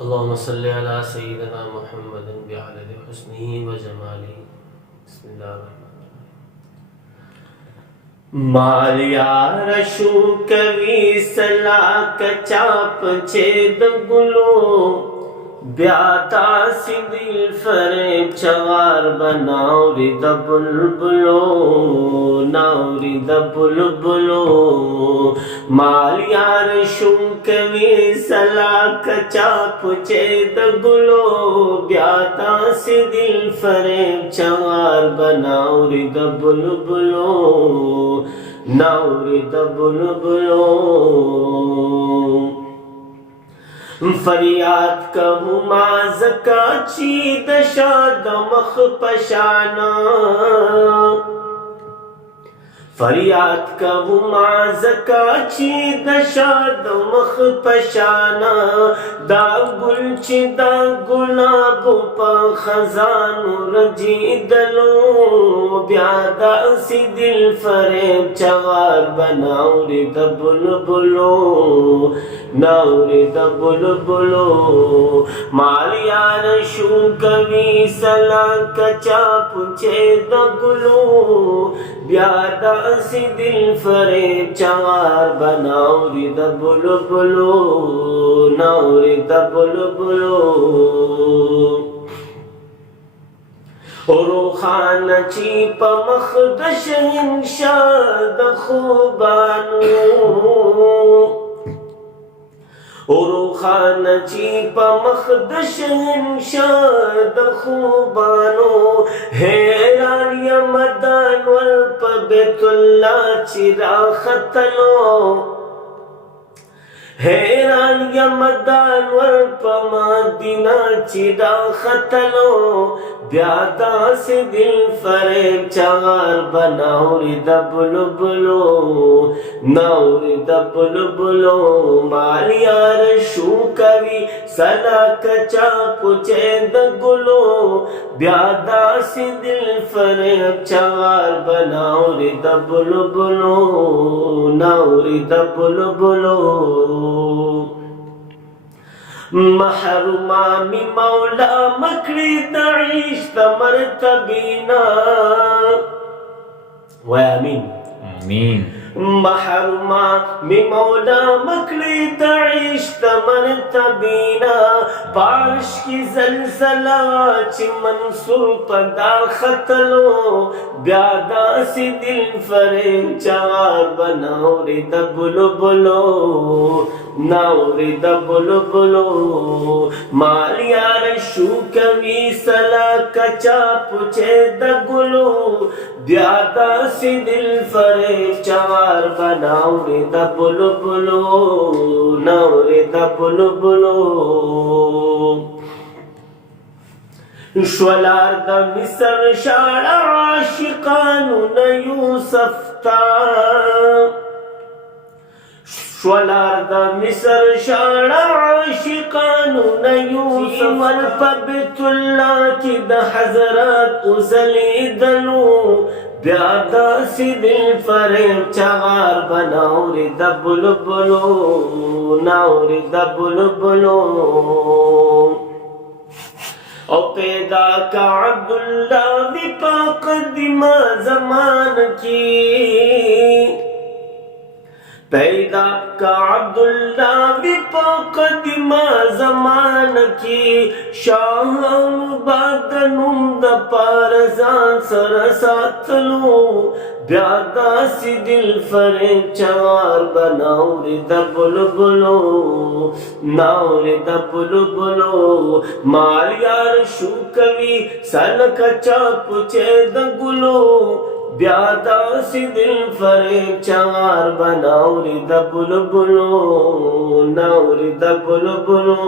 अल्लाहुम्मा सल्लि अला सय्यिदिना मुहम्मदिन बिअददि हुस्निही व जमालिही। बिस्मिल्लाहिर्रहमानिर्रहीम। माल यार शू कवी सलाक चाप छेद गुलो ब्याता सिदिल फरेब चवार बनाउरी द बुलबुलो नाउरी द बुलबुलो। माल यार शू कवी सलाक चाप छेद गुलो ब्याता सिदिल फरेब चवार बनाउरी द बुलबुलो नाउरी द बुलबुलो। फरियाद कहूँ माज का चीद शाद मख पशाना फरियाद कहूँ माज का चीद शाद मख पशाना दा गुल चिदा गुलाब पा खजानु रजीदलो ब्यादा सी दिल फरेब चवार बनाउरी द बुलबुलो नाउरी द बुलबुलो। माल यार शू कवी सलाक चाप छेद गुलो ब्यादा सी दिल फरेब चवार बनाउरी द बुलबुलो नाउरी द बुलबुलो। औरो खान चीप मखदश इंशाद खुबानो औरो खान चीप मखदश इंशाद खुबानो हैरान यमदान वल्प बेतुल्ला चिरा खतलो हैरान यमदान वल्प मदीना चिरा खतलो ब्यादा से दिल फरेब चवार बनाउरी द बुलबुलो नाउरी द बुलबुलो। माल यार शू कवी सलाक चाप छेद गुलो ब्यादा से दिल फरेब चवार बनाउरी द बुलबुलो नाउरी द बुलबुलो। महरुमा मी मौला मकड़ी तईश तमरतबीना व आमीन आमीन। महरुमा मी मौला मकड़ी तईश तमरतबीना बारिश की जलजला ची मंसूर पदा खतलो ब्यादा सी दिल फरेब चवार बनाउरी द बुलबुलो नाउरी द बुलबुलो। माल यार शू कवी सलाक चाप छेद गुलो ब्यादा सी दिल फरेब चवार बनाउरी द बुलबुलो नाउरी द बुलबुलो। श्वलार द मिसर शाड़ा आशिकानु न यूसफ्ता श्वलार द मिसर शाड़ा आशिकानु न यूसफ वल्प बेतुल्ला की द हजरत उजली दलू ब्यादा सी दिल फरेब चवार बनाउरी द बुलबुलो नाउरी द बुलबुलो। ओ पैदा का अब्दुल्ला विपाक दिमा जमान की पैदा का अब्दुल्ला विपाक दिमा जमान की शाह मुबादनुम द पारजान सर साथलो ब्यादा सी दिल फरेब चवार बनाउरी द बुलबुलो नाउरी द बुलबुलो। माल यार शू कवी सलाक चाप छेद गुलो ब्यादा सी दिल फरेब चवार बनाउरी द बुलबुलो नाउरी द बुलबुलो।